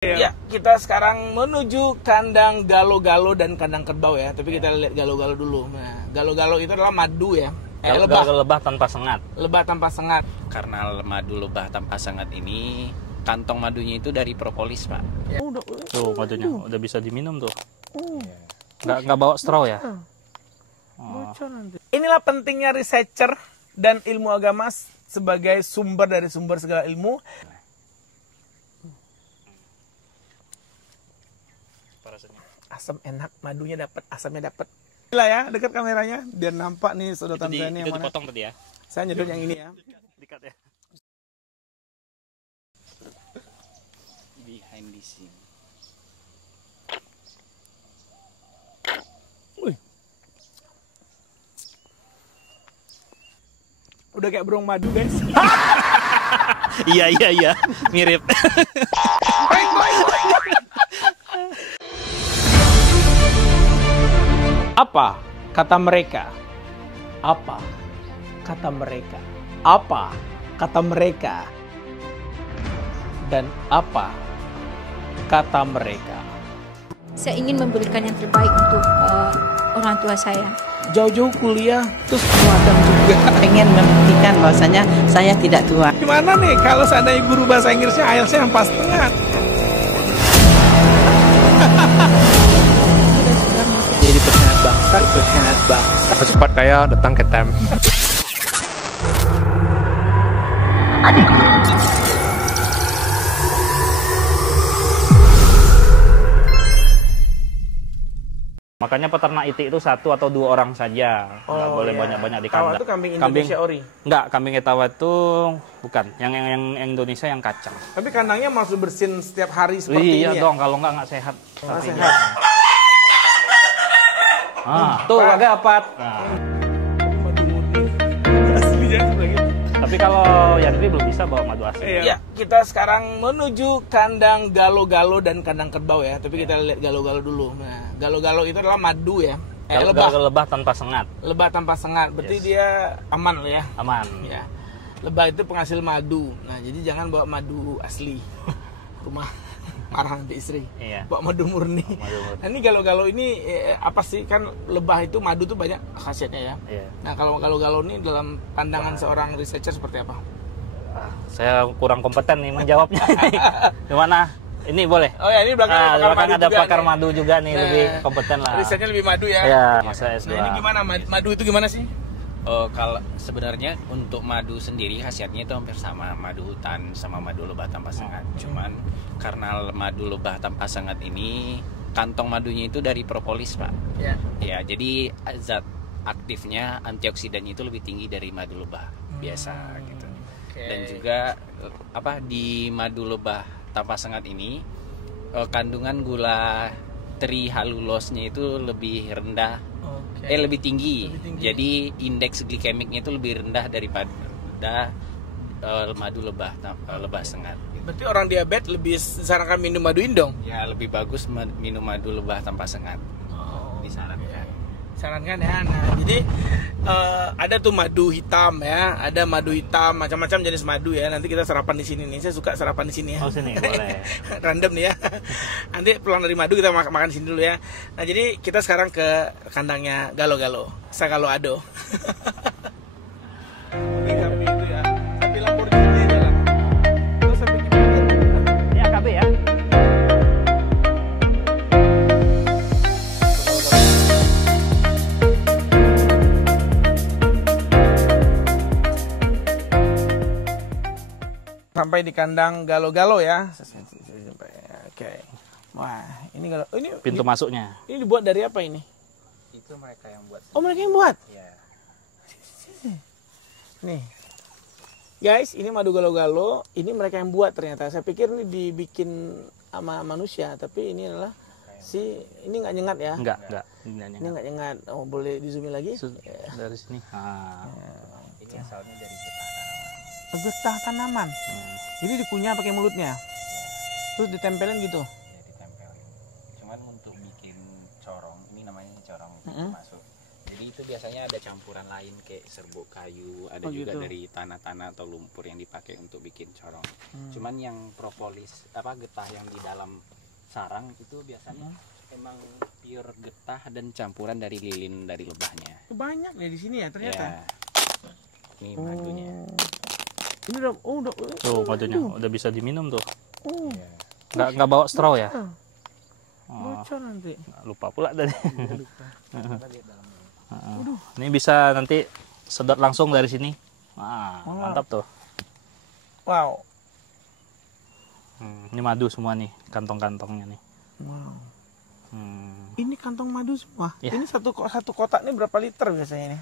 Ya, kita sekarang menuju kandang galo-galo dan kandang kerbau ya. Tapi kita lihat galo-galo dulu. Nah, galo-galo itu adalah madu ya. Lebah. Lebah tanpa sengat. Lebah tanpa sengat. Karena madu lebah tanpa sengat ini, kantong madunya itu dari propolis, Pak. Ya. Tuh madunya udah bisa diminum tuh. Nggak bawa straw ya? Inilah pentingnya researcher dan ilmu agama sebagai sumber dari sumber segala ilmu. Asam enak, madunya dapat, asamnya dapat. Gila ya, dekat kameranya biar nampak nih sedotan saya ini yang mana. Dipotong tadi ya. Saya nyedot yang ini ya. Dikat ya. Behind the scene. Wih. Udah kayak burung madu, guys. Iya, mirip. Apa kata mereka? Apa kata mereka? Apa kata mereka? Dan apa kata mereka? Saya ingin memberikan yang terbaik untuk orang tua saya. Jauh-jauh kuliah, terus magang juga. Pengen membuktikan bahwasanya saya tidak tua. Gimana nih kalau seandainya guru bahasa Inggrisnya IELTS-nya 4,5? Jadi berkhianat bangsa. Cepat kaya datang ke tem. Makanya peternak itik itu 1 atau 2 orang saja, nggak boleh iya. banyak-banyak di Tawa kandang. itu kambing Indonesia ori. Enggak, kambing Etawa itu bukan. Yang Indonesia yang kacang. Tapi kandangnya masih bersin setiap hari seperti Iya ini dong, kalau nggak sehat. Nggak sapinya. sehat. Tuh kagak apat. Nah. Tapi kalau Yandri belum bisa bawa madu asli. Ya, kita sekarang menuju kandang galo-galo dan kandang kerbau ya. Tapi kita lihat galo-galo dulu. Nah, galo-galo itu adalah madu ya. Lebah tanpa sengat. Lebah tanpa sengat. Berarti dia aman lah ya. Aman. Ya. Lebah itu penghasil madu. Nah, jadi jangan bawa madu asli. Rumah marah nanti istri. Iya. Bawa madu murni. Nah, ini galo-galo ini apa sih? Kan lebah itu madu tuh banyak khasiatnya ya. Iya. Nah, kalau galo-galo ini dalam pandangan seorang researcher seperti apa? Saya kurang kompeten nih menjawabnya. Gimana? Ini boleh? Oh ya, ini belakang ada pakar madu juga nih, lebih kompeten lah. Risetnya lebih madu ya. Iya, masa S2. Nah, ini gimana? Madu itu gimana sih? Kalau sebenarnya untuk madu sendiri khasiatnya itu hampir sama, madu hutan sama madu lebah tanpa sengat. Cuman karena madu lebah tanpa sengat ini, kantong madunya itu dari propolis, Pak. Ya. Ya, jadi zat aktifnya antioksidannya itu lebih tinggi dari madu lebah biasa gitu. Okay. Dan juga di madu lebah tanpa sengat ini kandungan gula trihalulosnya itu lebih rendah. Lebih tinggi. Jadi indeks glikemiknya itu lebih rendah daripada madu lebah sengat. Berarti orang diabetes lebih disarankan minum madu indong? Ya, lebih bagus minum madu lebah tanpa sengat. Disarankan. Ya. Sarankan ya. Nah, jadi ada tuh madu hitam ya, ada madu hitam, macam-macam jenis madu ya. Nanti kita sarapan di sini nih. Saya suka sarapan di sini ya. Oh, sini boleh. Random nih ya. Nanti pulang dari madu kita makan di sini dulu ya. Nah, jadi kita sekarang ke kandangnya galo-galo. Sagalo Ado. Sapi itu ya. Sapi Lamborghini aja lah. Terus sapi gimana? Ini AKB ya. Sampai di kandang galo-galo ya. Oke. Wah, ini galo. Ini Pintu masuknya. Ini dibuat dari apa ini? Itu mereka yang buat. Oh, mereka yang buat. Ya. Nih. Guys, ini madu galo-galo, ini mereka yang buat ternyata. Saya pikir ini dibikin sama manusia, tapi ini adalah ini nggak nyengat ya? Enggak. Ini nggak nyengat. Oh, boleh di zoomin lagi? Dari sini. Ini asalnya dari Getah tanaman. Jadi dikunyah pakai mulutnya. Terus ditempelin gitu. Ya, ditempelin. Cuman untuk bikin corong, ini namanya corong masuk. Jadi itu biasanya ada campuran lain kayak serbuk kayu, ada Oh, juga gitu. dari tanah-tanah atau lumpur yang dipakai untuk bikin corong. Cuman yang propolis getah yang di dalam sarang itu biasanya emang pure getah dan campuran dari lilin dari lebahnya. Banyak ya di sini ya ternyata. Ya. Ini madunya. Ini udah, Tuh madunya udah bisa diminum tuh. oh, Nggak bawa straw ya? Oh, bocor nanti. lupa pula tadi. Ini bisa nanti sedot langsung dari sini. Wah, mantap tuh. Wow. Ini madu semua nih, kantong-kantongnya nih. Wow. Hmm. Ini kantong madu semua. Ya. Ini satu kotak ini berapa liter biasanya ini?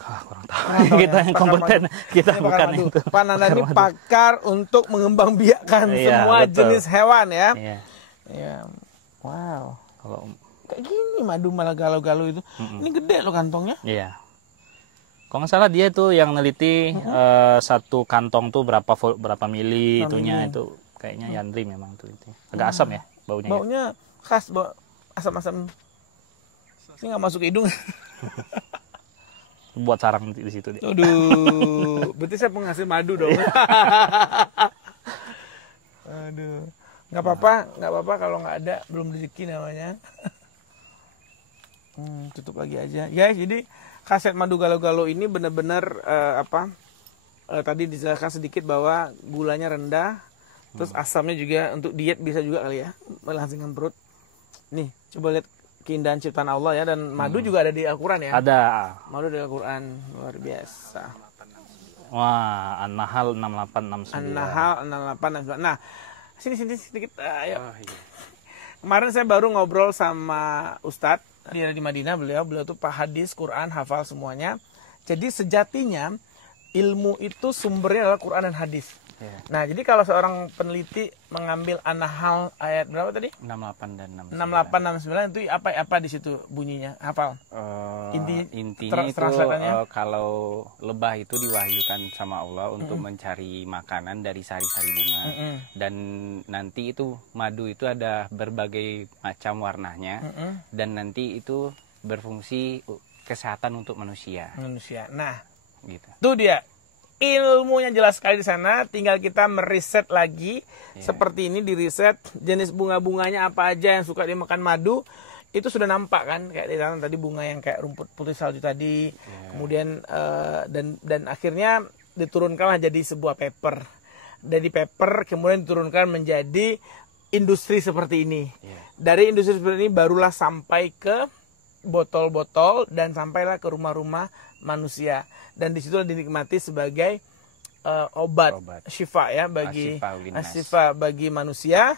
Kurang tahu. tahu Kita ya, yang pakar kompeten, kita Ini bukan pakar madu. itu. Pak Nanda ini pakar untuk mengembangbiakan Iya, semua betul. jenis hewan ya. Iya. Ya. Wow. Kalau Kayak gini madu malah galau-galau itu. Ini gede loh kantongnya. iya. Kalau nggak salah dia tuh yang neliti satu kantong tuh berapa mili itunya mili. itu kayaknya Yandri memang tuh itu. Agak asam ya baunya. Ya? Baunya khas, bau asam-asam. Ini nggak masuk ke hidung. Buat sarang di situ dia. Aduh, berarti saya penghasil madu dong. Aduh, nggak apa-apa kalau nggak ada, belum rezeki namanya. Tutup lagi aja, guys. Jadi kaset madu galau-galau ini benar-benar tadi dijelaskan sedikit bahwa gulanya rendah, terus asamnya juga untuk diet bisa juga kali ya, melangsingkan perut. Nih, coba lihat keindahan ciptaan Allah ya, dan madu juga ada di Al-Quran ya. Ada. Madu di Al-Quran luar biasa. Wah, An-Nahl 6869. An-Nahl 6869. Nah, sini sedikit. Ayo. Oh, iya. Kemarin saya baru ngobrol sama Ustadz, dia di Madinah, beliau tuh Pak hadis, Quran, hafal semuanya. Jadi sejatinya ilmu itu sumbernya adalah Quran dan hadis. Ya. Nah, jadi kalau seorang peneliti mengambil An-Nahl ayat berapa tadi? 68 dan 69. 68, 69 itu apa di situ bunyinya? Hafal. Intinya itu translatannya? kalau lebah itu diwahyukan sama Allah untuk mencari makanan dari sari-sari bunga. Dan nanti itu madu itu ada berbagai macam warnanya. Dan nanti itu berfungsi kesehatan untuk manusia. Nah, Gitu. itu dia. Ilmunya jelas sekali di sana, tinggal kita meriset lagi. Seperti ini diriset, jenis bunga-bunganya apa aja yang suka dimakan madu, itu sudah nampak kan, kayak di sana tadi bunga yang kayak rumput putih salju tadi. Kemudian dan akhirnya diturunkanlah jadi sebuah paper. Dari paper kemudian diturunkan menjadi industri seperti ini. Dari industri seperti ini barulah sampai ke botol-botol dan sampailah ke rumah-rumah manusia, dan disitulah dinikmati sebagai obat syifa ya bagi asyifa bagi manusia.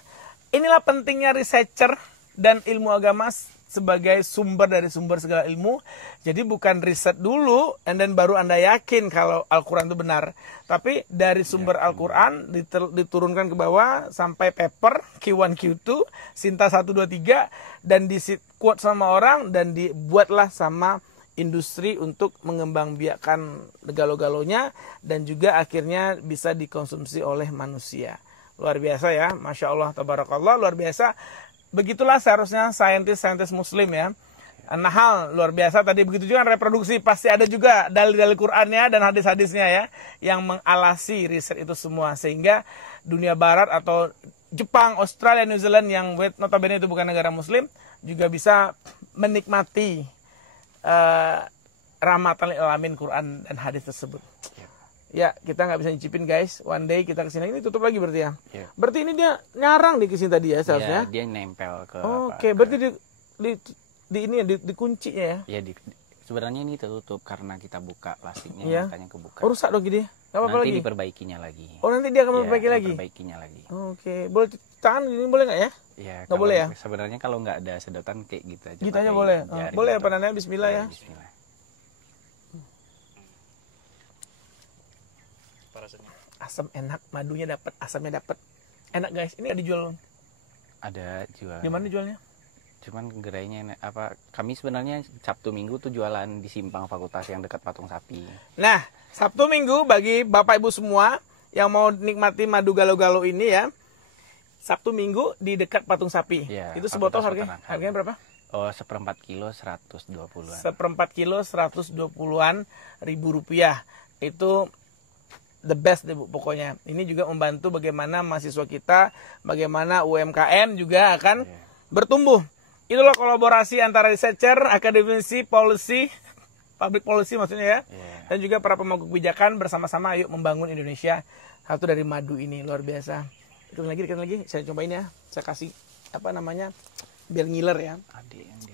Inilah pentingnya researcher dan ilmu agama sebagai sumber dari sumber segala ilmu. Jadi bukan riset dulu and then baru Anda yakin kalau Al-Quran itu benar, tapi dari sumber Al-Quran diturunkan ke bawah sampai paper Q1 Q2 Sinta 1 2 3 dan di quote sama orang dan dibuatlah sama industri untuk mengembangbiakan galau-galonya dan juga akhirnya bisa dikonsumsi oleh manusia. Luar biasa ya, Masya Allah, Tabarakallah, luar biasa. Begitulah seharusnya saintis muslim ya. An-Nahl luar biasa tadi, begitu juga reproduksi, pasti ada juga dalil-dalil Qur'annya dan hadis-hadisnya ya yang mengalasi riset itu semua, sehingga dunia barat atau Jepang, Australia, New Zealand yang notabene itu bukan negara muslim juga bisa menikmati rahmatan lil alamin Quran dan hadis tersebut. Ya, kita nggak bisa nyicipin guys. One day kita kesini, ini tutup lagi berarti ya. Berarti ini dia nyarang di kesini tadi ya seharusnya. Dia nempel ke. Oke, berarti dikunci ya. Ya, sebenarnya ini tertutup karena kita buka plastiknya, makanya kebuka. Rusak dong gini. Apa nanti lagi? diperbaikinya lagi. Oh, nanti dia akan memperbaiki lagi. Diperbaikinya lagi. Oke, boleh tangan ini boleh nggak ya? Ya, nggak boleh ya? Sebenarnya kalau nggak ada sedotan kayak gitu aja. Gitu aja boleh. Boleh apa namanya? Bismillah ya. Bismillah. Asam enak, madunya dapat, asamnya dapat. Enak guys. Ini ada dijual. Ada jual. Di mana jualnya? Cuman gerainya kami sebenarnya Sabtu Minggu tuh jualan di Simpang Fakultas yang dekat Patung Sapi. Nah, Sabtu Minggu bagi Bapak Ibu semua yang mau nikmati madu galau-galau ini ya. Sabtu Minggu di dekat Patung Sapi. Ya, itu sebotol harganya berapa? Oh, seperempat kilo 120-an. Seperempat kilo 120-an ribu rupiah. Itu the best deh Bu, pokoknya. Ini juga membantu bagaimana mahasiswa kita, bagaimana UMKM juga akan bertumbuh. Itulah kolaborasi antara researcher, akademisi, policy, public policy maksudnya ya, dan juga para pemangku kebijakan bersama-sama ayo membangun Indonesia satu dari madu ini. Luar biasa. Itu lagi, saya cobain ya. Saya kasih apa namanya? Biar ngiler ya.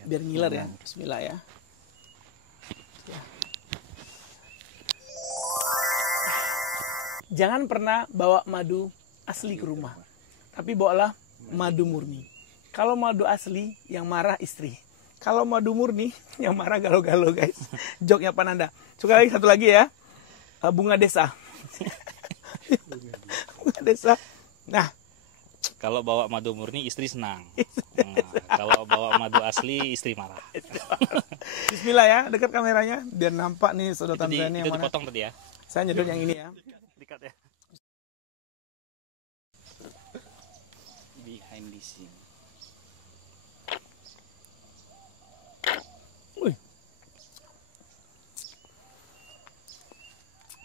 Biar ngiler ya. Bismillah ya. Jangan pernah bawa madu asli ke rumah, tapi bawalah madu murni. Kalau madu asli, yang marah istri. Kalau madu murni, yang marah galau-galau guys. Joknya Pananda. Sekali lagi, satu lagi ya. Bunga desa. Bunga desa. Nah, kalau bawa madu murni istri senang. Kalau bawa madu asli istri marah. Bismillah ya, dekat kameranya biar nampak nih sedotan saya ini yang itu mana. dipotong tadi ya. Saya nyedot yang ini ya. Dikat ya. Behind the scene.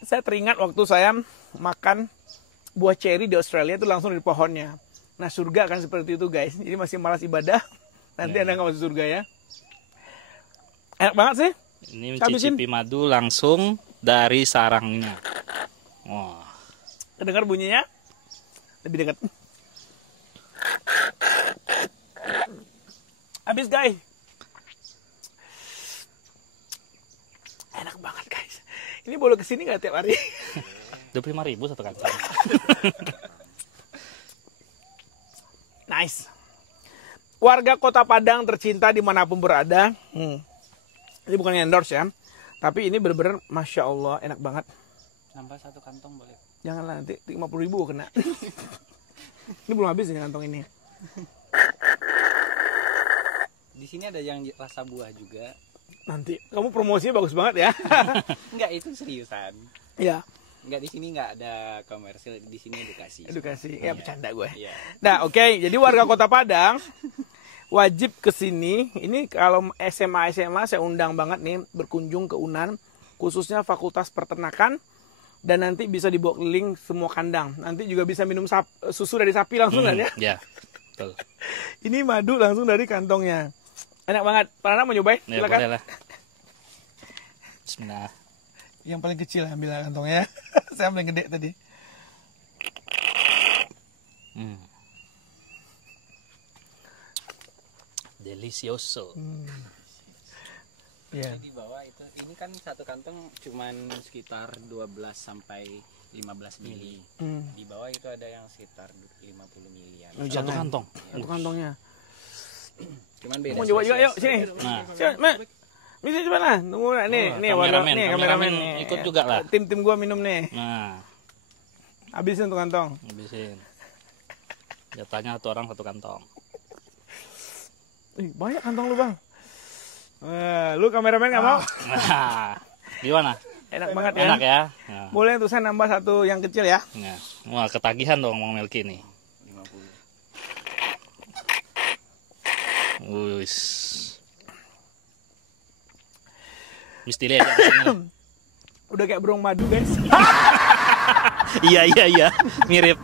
Saya teringat waktu saya makan buah ceri di Australia itu langsung dari pohonnya. Nah, surga kan seperti itu guys. Jadi masih malas ibadah, nanti Anda nggak masuk surga ya. Enak banget sih. Ini mencicipi madu langsung dari sarangnya. Wah. Kedengar bunyinya? Lebih dekat. Habis guys. Enak banget guys. Ini boleh kesini nggak tiap hari? 25.000 satu kantong. Nice. Warga Kota Padang tercinta dimanapun berada. Ini bukan endorse ya. Tapi ini bener-bener Masya Allah enak banget. Nambah satu kantong boleh. Janganlah nanti 50.000 kena. Ini belum habis ini kantong ini. Di sini ada yang rasa buah juga. Nanti kamu promosinya bagus banget ya. Enggak, itu seriusan. Iya. Enggak, di sini enggak ada komersil, di sini edukasi. Edukasi. Ya bercanda gue. Iya. Nah, oke. Jadi warga Kota Padang wajib ke sini. Ini kalau SMA saya undang banget nih berkunjung ke UNAN, khususnya Fakultas Peternakan, dan nanti bisa dibawa keliling semua kandang. Nanti juga bisa minum susu dari sapi langsung kan ya? Ya, betul. Ini madu langsung dari kantongnya. Enak banget. Pak Nana mau nyobain? Ya, Silakan. boleh lah. Bismillah. Yang paling kecil ambil kantongnya. Saya paling gede tadi. Delicioso. Iya. Di bawah itu, ini kan satu kantong cuman sekitar 12 sampai 15 mili. Di bawah itu ada yang sekitar 50 milian. Satu kantong. Satu kantongnya. Cuman beda. Mau coba juga yuk sini. Nah, Sini, Mak. Bisa coba lah. Tunggu nih, nih kameramen, nih kameramen nih. ikut juga lah. Tim gua minum nih. Nah, Habisin tuh kantong. habisin. Jatahnya satu orang satu kantong. Banyak kantong lu, Bang. Lu kameramen nggak mau? Nah, gimana? Enak banget ya. Enak ya? Nah, Boleh tuh saya nambah satu yang kecil ya. nah. Wah, ketagihan dong Bang Melki nih. 50. Wis. Mesti lihat ya kesini. Udah kayak burung madu, guys. Iya, mirip.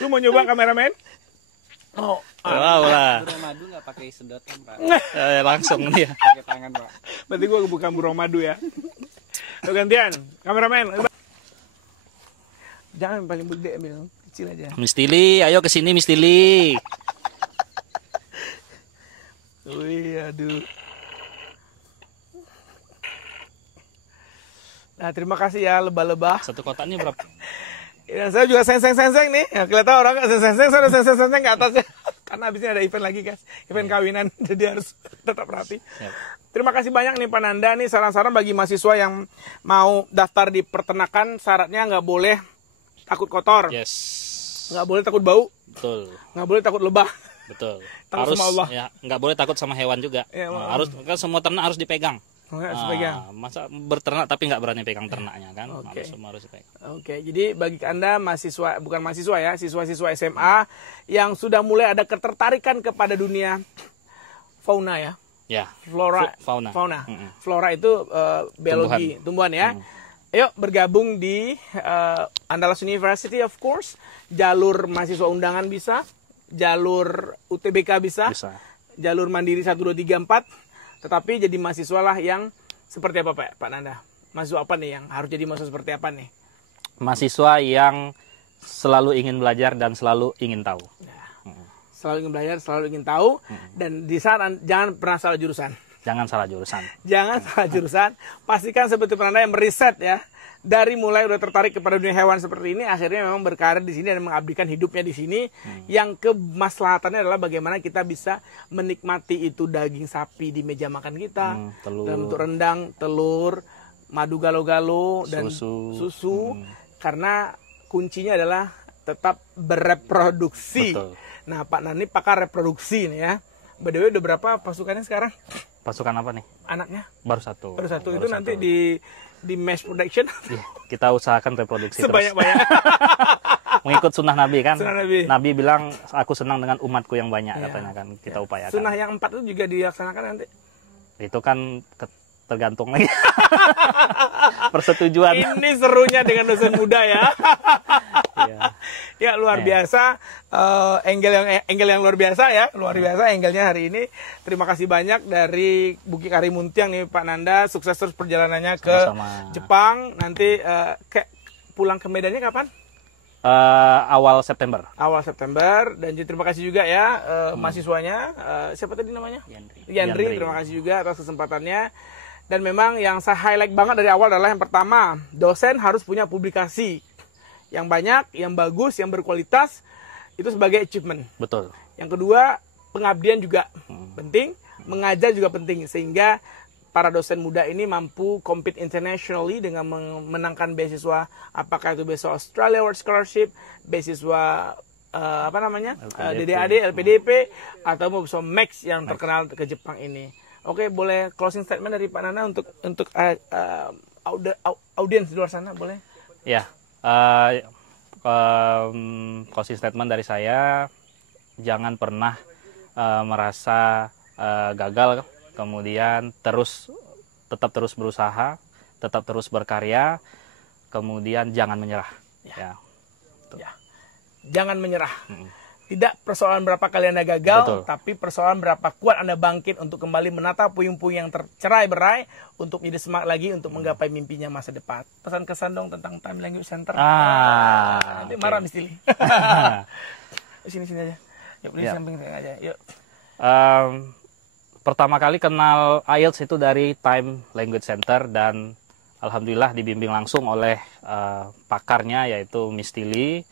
Lu mau nyoba kameramen? Oh, Wow lah. Burung madu nggak pakai sedotan, Pak. Langsung dia. Pakai tangan, Pak. berarti gua bukan burung madu ya. Lu gantian, kameramen. Jangan paling gede, ambil kecil aja. Mistili, ayo kesini Mistili. Wih, aduh. Nah, terima kasih ya lebah-lebah. Satu kotaknya berapa? Ya, saya juga senseng-senseng nih. Ya, kelihatan orang senseng-senseng, saya udah senseng-senseng ke atasnya. Karena habisnya ada event lagi, guys. Event kawinan, jadi harus tetap rapi. Siap. Terima kasih banyak nih Pak Nanda. Nih saran-saran bagi mahasiswa yang mau daftar di peternakan. Syaratnya nggak boleh takut kotor. Yes. Nggak boleh takut bau. Betul. Nggak boleh takut lebah. Betul. Takut Harus sama Allah. ya, nggak boleh takut sama hewan juga. Ya, Nah, harus kan semua ternak harus dipegang. Nggak harus pegang. Masa berternak tapi nggak berani pegang ternaknya kan? Oke. Harus pegang. Oke, jadi bagi Anda mahasiswa, bukan mahasiswa ya, siswa-siswa SMA yang sudah mulai ada ketertarikan kepada dunia fauna ya. Ya. Flora. Fauna. Flora itu biologi, tumbuhan ya. Yuk bergabung di Andalas University of course. Jalur mahasiswa undangan bisa, jalur UTBK bisa. Jalur mandiri 1, 2, 3, 4. Tetapi jadi mahasiswa lah yang seperti apa Pak Nanda? Mahasiswa apa nih yang harus jadi mahasiswa seperti apa nih? Mahasiswa yang selalu ingin belajar dan selalu ingin tahu. Selalu ingin belajar, selalu ingin tahu. Dan di sana jangan pernah salah jurusan. Jangan salah jurusan. Jangan salah jurusan. Pastikan seperti Pak Nanda yang meriset ya. Dari mulai udah tertarik kepada dunia hewan seperti ini, akhirnya memang berkarir di sini dan mengabdikan hidupnya di sini. Yang kemaslahatannya adalah bagaimana kita bisa menikmati itu daging sapi di meja makan kita, dalam bentuk rendang, telur, madu galo-galo dan susu. Karena kuncinya adalah tetap bereproduksi. Betul. Nah, Pak Nani pakar reproduksi nih ya. By the way, udah berapa pasukannya sekarang? Pasukan apa nih? Anaknya? Baru satu. Itu nanti di mass production. Kita usahakan reproduksi sebanyak-banyak. Mengikut sunnah Nabi kan. Sunnah Nabi. Nabi bilang aku senang dengan umatku yang banyak katanya kan. Kita upayakan. Sunnah yang 4 itu juga dilaksanakan nanti. Itu kan tergantung lagi. Persetujuan. Ini serunya dengan dosen muda ya. Ya luar biasa, Engel yang luar biasa ya, luar biasa Engelnya hari ini. Terima kasih banyak dari Buki Karimuntiang nih Pak Nanda, sukses terus perjalanannya ke Jepang. Nanti pulang ke Medannya kapan? Awal September. Awal September. Dan terima kasih juga ya mahasiswanya, siapa tadi namanya? Yandri. Terima kasih juga atas kesempatannya. Dan memang yang saya highlight banget dari awal adalah yang pertama, dosen harus punya publikasi yang banyak, yang bagus, yang berkualitas, itu sebagai achievement. Betul. Yang kedua, pengabdian juga penting, mengajar juga penting, sehingga para dosen muda ini mampu compete internationally dengan memenangkan beasiswa, apakah itu beasiswa Australia World Scholarship, beasiswa DDAD, LPDP, atau beasiswa Max yang terkenal ke Jepang ini. Oke, boleh closing statement dari Pak Nana untuk audiens di luar sana, boleh? Ya. Closing statement dari saya, jangan pernah merasa gagal, kemudian tetap terus berusaha, tetap terus berkarya, kemudian jangan menyerah. Jangan menyerah. Tidak persoalan berapa kali Anda gagal, tapi persoalan berapa kuat Anda bangkit untuk kembali menata puing-puing yang tercerai-berai untuk menjadi semangat lagi untuk menggapai mimpinya masa depan. Pesan kesan dong tentang Time Language Center. Nanti marah mesti. Sini aja. Yuk, di samping saya aja. Yuk. Pertama kali kenal IELTS itu dari Time Language Center dan alhamdulillah dibimbing langsung oleh pakarnya yaitu Miss Tilly.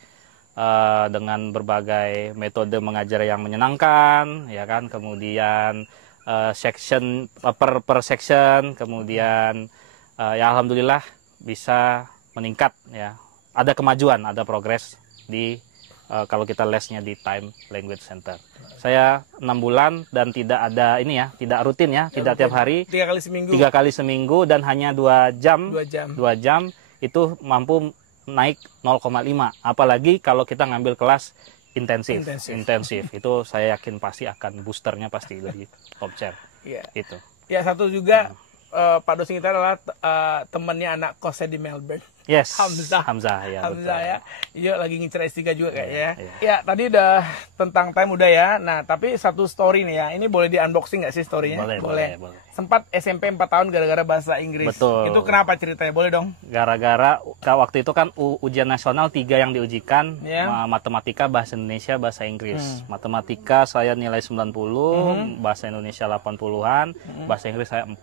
Dengan berbagai metode mengajar yang menyenangkan, ya kan, kemudian section per section, kemudian ya alhamdulillah bisa meningkat ya, ada kemajuan, ada progres di kalau kita lesnya di Time Language Center. Saya 6 bulan dan tidak ada ini ya, tidak rutin ya, tidak tiap hari, 3 kali seminggu. 3 kali seminggu dan hanya 2 jam. 2 jam itu mampu naik 0,5, apalagi kalau kita ngambil kelas intensif. Itu saya yakin pasti akan boosternya pasti lebih top chair. Itu. Ya, satu juga Pak dosen kita adalah temannya anak kosnya di Melbourne. Yes. Hamzah ya. Yuk lagi ngincer S3 juga kayaknya. Ya, tadi udah tentang Time udah ya. Nah, tapi satu story nih ya. Ini boleh di unboxing nggak sih story-nya? Boleh. Sempat SMP 4 tahun gara-gara bahasa Inggris. Betul. Itu kenapa ceritanya? Boleh dong? Gara-gara waktu itu kan ujian nasional 3 yang diujikan, matematika, bahasa Indonesia, bahasa Inggris. Matematika saya nilai 90, bahasa Indonesia 80-an, bahasa Inggris saya 40.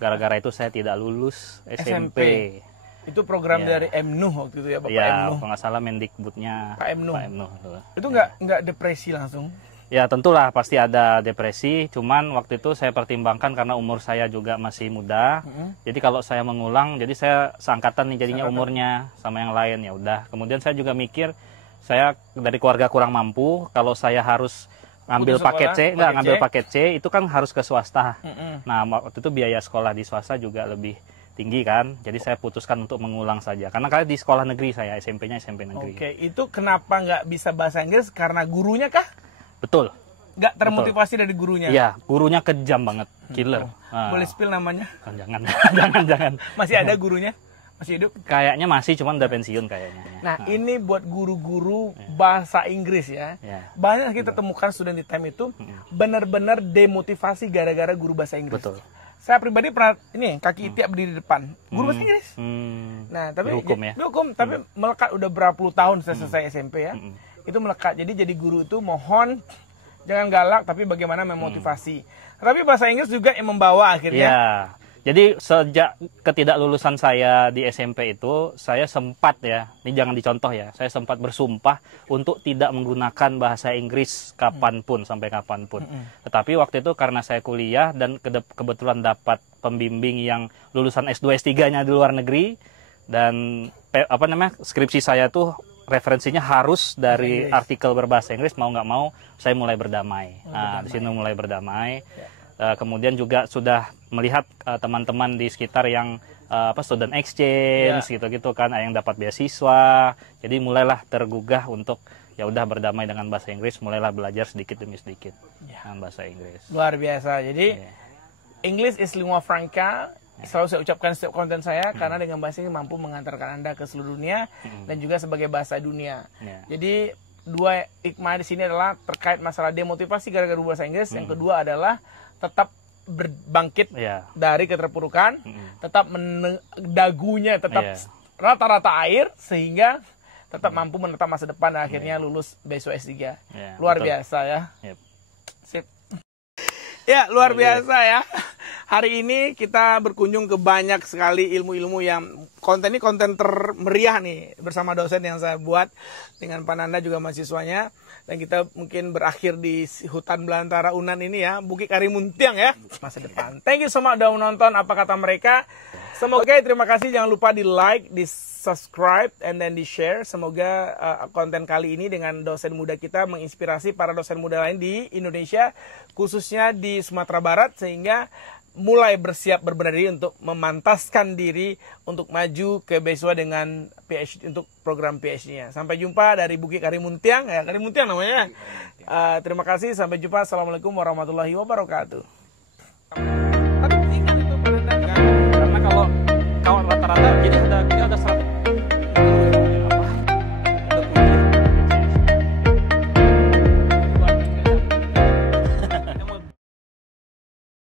Gara-gara itu saya tidak lulus SMP. Itu program dari MNUH waktu itu ya, Bapak MNUH. Kalau nggak salah Mendikbudnya Pak MNUH. Itu ya. nggak depresi langsung? Ya tentulah pasti ada depresi. Cuman waktu itu saya pertimbangkan karena umur saya juga masih muda. Jadi kalau saya mengulang, jadi saya seangkatan nih jadinya umurnya sama yang lain, ya udah. Kemudian saya juga mikir, saya dari keluarga kurang mampu. Kalau saya harus ngambil Putus paket sekolah, C, nggak paket ngambil C. paket C itu kan harus ke swasta. Mm-mm. Nah, waktu itu biaya sekolah di swasta juga lebih tinggi kan. Jadi saya putuskan untuk mengulang saja. Karena kali di sekolah negeri saya, SMP-nya SMP negeri. Oke, itu kenapa nggak bisa bahasa Inggris? Karena gurunya kah? Betul. Nggak termotivasi dari gurunya? Iya, gurunya kejam banget, killer. Boleh spill namanya? Oh, jangan, jangan. Masih ada gurunya? Masih hidup? Kayaknya masih, cuman udah pensiun kayaknya. Nah, ini buat guru-guru bahasa Inggris ya. Ya. Banyak kita temukan student time itu benar-benar demotivasi gara-gara guru bahasa Inggris. Betul. Saya pribadi pernah ini kaki Itiak berdiri di depan guru bahasa Inggris. Nah, tapi Dihukum ya? dihukum, tapi melekat udah berapa puluh tahun saya selesai SMP ya. Itu melekat. Jadi guru itu mohon jangan galak, tapi bagaimana memotivasi. Tapi bahasa Inggris juga yang membawa akhirnya. Ya. Jadi sejak ketidaklulusan saya di SMP itu, saya sempat ya, ini jangan dicontoh ya, saya sempat bersumpah untuk tidak menggunakan bahasa Inggris kapanpun, sampai kapanpun. Tetapi waktu itu karena saya kuliah dan kebetulan dapat pembimbing yang lulusan S2, S3-nya di luar negeri, dan skripsi saya tuh referensinya harus dari artikel berbahasa Inggris, mau nggak mau saya mulai berdamai. Nah, di sini mulai berdamai. Kemudian juga sudah melihat teman-teman di sekitar yang student exchange gitu-gitu kan, yang dapat beasiswa. Jadi mulailah tergugah untuk ya udah berdamai dengan bahasa Inggris, mulailah belajar sedikit demi sedikit dengan bahasa Inggris. Luar biasa. Jadi English is lingua franca. Selalu saya ucapkan setiap konten saya karena dengan bahasa ini mampu mengantarkan Anda ke seluruh dunia dan juga sebagai bahasa dunia. Jadi dua hikmah di sini adalah terkait masalah demotivasi gara-gara bahasa Inggris. Yang kedua adalah tetap berbangkit dari keterpurukan, tetap dagunya tetap rata-rata air sehingga tetap mampu menetap masa depan dan akhirnya lulus beasiswa S3. Luar biasa ya. Sip. Ya, luar biasa ya. Hari ini kita berkunjung ke banyak sekali ilmu-ilmu yang konten ini konten termeriah nih bersama dosen yang saya buat dengan Pak Nanda juga mahasiswanya. Dan kita mungkin berakhir di hutan belantara Unan ini ya, Bukit Karimuntiang ya, masa depan. Thank you so much udah menonton apa kata mereka. Semoga terima kasih, jangan lupa di like, di subscribe, and then di share. Semoga konten kali ini dengan dosen muda kita menginspirasi para dosen muda lain di Indonesia, khususnya di Sumatera Barat, sehingga mulai bersiap berbenah diri untuk memantaskan diri untuk maju ke beasiswa dengan PhD untuk program PhD-nya. Sampai jumpa dari Bukit Karimuntiang, ya Karimuntiang namanya. Terima kasih, sampai jumpa. Assalamualaikum warahmatullahi wabarakatuh. Tapi ingat itu Pak Nanda, Karena kalau rata-rata jadi